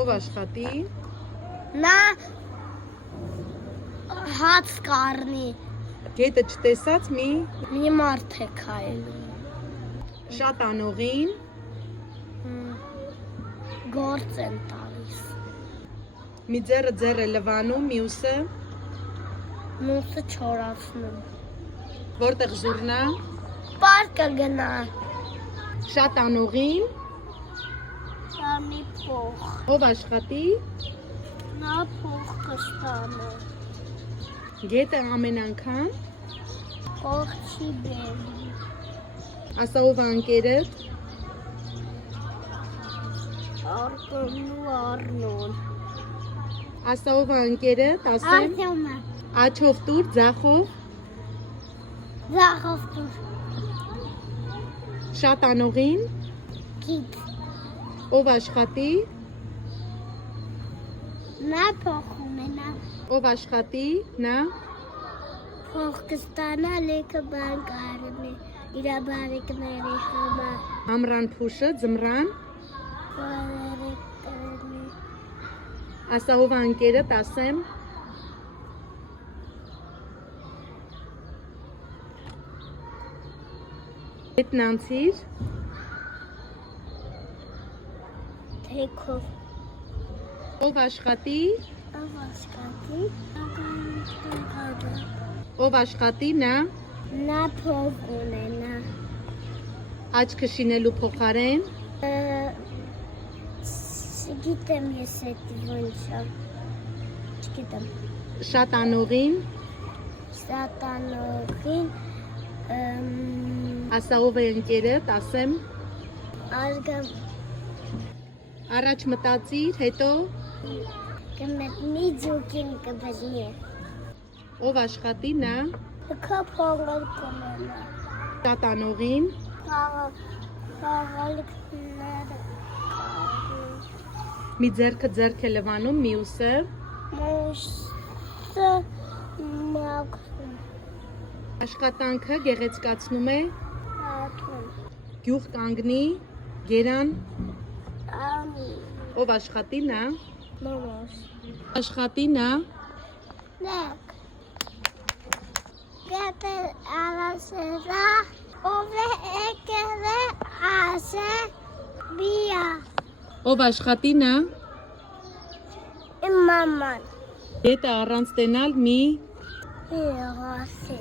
Ով աշխատի։ Նա հաց կառնի։ Գետը չտեսած մի մարդ է քայլում։ շատ անողին Գործ են տալիս։ մի ձեռ է լվանում, մյուսը Մյուսը չորացնում։ որտեղ զուռնա, Պարկը գնա։ շատ անողին Շանի փող։ ով աշխատի, Նա փող կստանա։ գետը ամեն անգամ, Փող չի բերում։ ասա ով անկերդ, Արկոնու Արնոն։ ասա ով անկերդ, ասեմ, Արտյոմը։ աչով տուր, ձախով, Ձախով դուր։ շատ անողին, Գիտ։ ով աշխատի, Նա փող ունենա։ ով աշխատի, նա, Փող կստանա լեքը բան կարնի։ Իրա բարեկների համար։ ամրան փուշը, ձմռան, Բարեկների։ ասա ով անկերդ, ասեմ, գետն անցիր, Թեքով։ ով աշխատի, Ով աշխատի։ ով աշխատի, նա, Նա փող ունենա։ աչքը շինելու փոխարեն, Չգիտեմ ես էդ ոնչա։ Չգիտեմ։ շատ անողին, Սատանողին ասա ով է ընկերդ, ասեմ, արգամ առաջ մտածիր, հետո, կմտնի ձուկին կբզնի։ ով աշխատի, նա, Քո փողը կունենա։ շատ անողին, Խաղալիքները մի ձեռք է լվանում, մյուսը, մուսը մաքրում աշխատանքը գեղեցկացնում է, հատում գյուղ կանգնի, գերան, անի ով աշխատի, նա, մոմոս աշխատի, նա, նեք գետը արասերա ով է եկել է ասե բիա ով աշխատի, նա, իմ մաման գետը առանց տենալ մի Իրասի